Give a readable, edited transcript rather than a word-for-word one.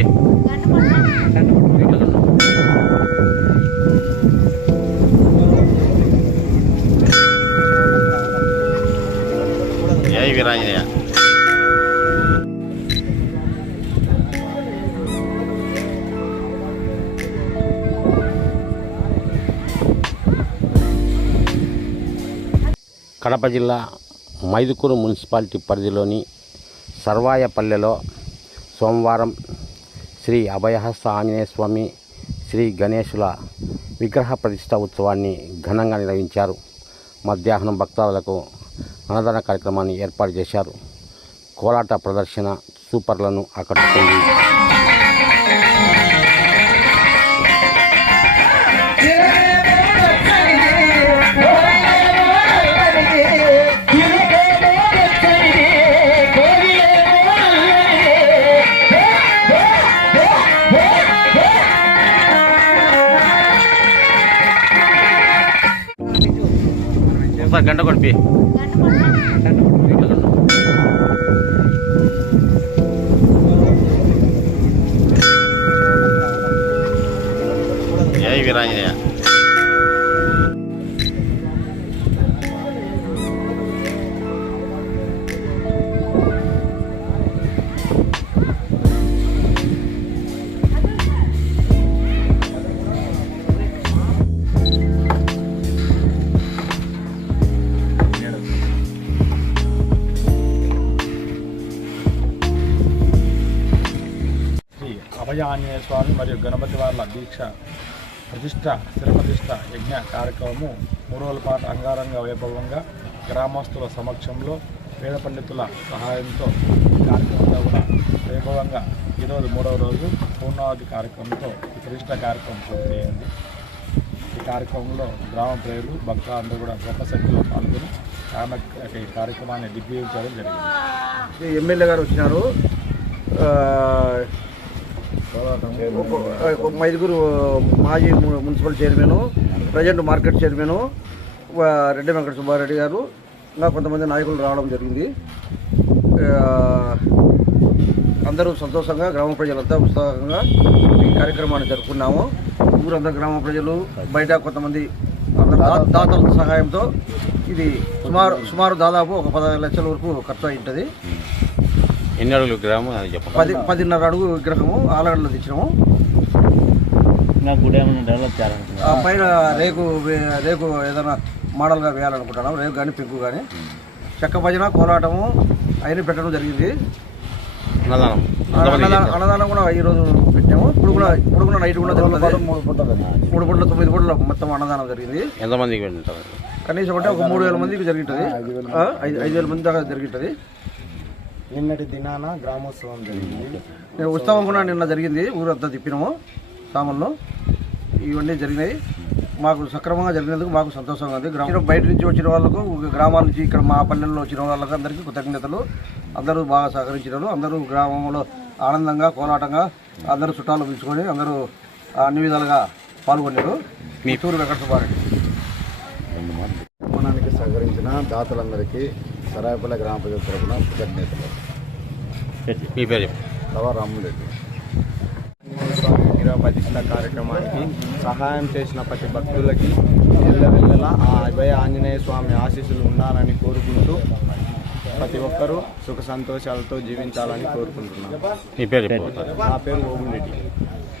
కొడిపి జై వీరాంజనేయ. కడప జిల్లా మైదుకూరు మున్సిపాలిటీ పరిధిలోని సర్వాయపల్లెలో సోమవారం శ్రీ అభయహస్త ఆంజనేయ స్వామి, శ్రీ గణేశుల విగ్రహ ప్రతిష్ఠా ఉత్సవాన్ని ఘనంగా నిర్వహించారు. మధ్యాహ్నం భక్తాదులకు అన్నదాన కార్యక్రమాన్ని ఏర్పాటు చేశారు. కోలాట ప్రదర్శన సూపర్లను ఆకట్టుకుంది. ఒకసారి గంట కొడిపి జై వీరాంజనేయ. అభయ ఆంజనేయ స్వామి మరియు గణపతి వార్ల దీక్ష స్థిరప్రతిష్ఠ యజ్ఞ కార్యక్రమము 3 రోజుల పాటు అంగరంగ వైభవంగా గ్రామస్తుల సమక్షంలో వేద పండితుల సహాయంతో ఈ కార్యక్రమంలో కూడా వైభవంగా ఈరోజు 3వ రోజు పూర్ణావతి కార్యక్రమంతో ఈ ప్రతిష్ఠ కార్యక్రమం పూర్తయింది. ఈ కార్యక్రమంలో గ్రామ ప్రజలు భక్తులందరూ కూడా గొప్ప సంఖ్యలో పాల్గొని ఈ కార్యక్రమాన్ని దిగ్విజయించడం జరిగింది. ఎమ్మెల్యే గారు వచ్చినారు. మైదుకూరు మాజీ municipal chairman, present market chairman Reddy Venkata Subbareddy గారు, ఇంకా కొంతమంది నాయకులు రావడం జరిగింది. అందరూ సంతోషంగా, గ్రామ ప్రజలంతా ఉత్సాహంగా ఈ కార్యక్రమాన్ని జరుపుకున్నాము. ఊరంతా గ్రామ ప్రజలు, బయట కొంతమంది దాతల సహాయంతో ఇది సుమారు దాదాపు ఒక 10 లక్షల వరకు ఖర్చు అయి ఉంటుంది. ఎన్ని అడుగులు విగ్రహము? 10.5 అడుగు విగ్రహము ఆలగడలో తెచ్చినాము. పైన రేకు ఏదైనా మోడల్గా వేయాలనుకుంటున్నాం. రేకు కానీ పెంకు కానీ చెక్క భజన కోలాటము అవన్నీ పెట్టడం జరిగింది. అన్నదానం కూడా ఈరోజు పెట్టాము. ఇప్పుడు కూడా నైట్ కూడా జరుగుతుంది. 3 పూటలు 9 పూటలు మొత్తం అన్నదానం జరిగింది. ఎంతమందికి కనీసం అంటే ఒక 3,000 మందికి జరుగుతుంది. 5,000 మంది దాకా జరుగుతుంది. నిన్నటి దినాన గ్రామోత్సవం జరిగింది. ఉత్సవం కూడా నిన్న జరిగింది. ఊరంతా తిప్పినాము సామాన్లు. ఇవన్నీ జరిగినాయి. మాకు సక్రమంగా జరిగినందుకు మాకు సంతోషంగా ఉంది. బయట నుంచి వచ్చిన వాళ్ళకు, గ్రామాల నుంచి ఇక్కడ మా పల్లెల్లో వచ్చిన వాళ్ళకు అందరికీ కృతజ్ఞతలు. అందరూ బాగా సహకరించినారు. అందరూ గ్రామంలో ఆనందంగా కోలాటంగా అందరూ చుట్టాలు పిలుచుకొని అందరూ అన్ని విధాలుగా పాల్గొన్నారు. మీ తూరు వెంకట సుబ్బారెడ్డి నిర్మాణానికి సహకరించిన దాతలందరికీ సరాయపల్లె గ్రామ ప్రజల తరఫున కృతజ్ఞతలు. మీ పేరు రాములరెడ్డి. స్వామి విగ్రహ ప్రతిష్ఠ కార్యక్రమానికి సహాయం చేసిన ప్రతి భక్తులకి ఎల్లవెల్లలా ఆ అభయ ఆంజనేయ స్వామి ఆశీస్సులు ఉండాలని కోరుకుంటూ ప్రతి ఒక్కరూ సుఖ సంతోషాలతో జీవించాలని కోరుకుంటున్నాను. మీ పేరు? నా పేరు ఓగురెడ్డి.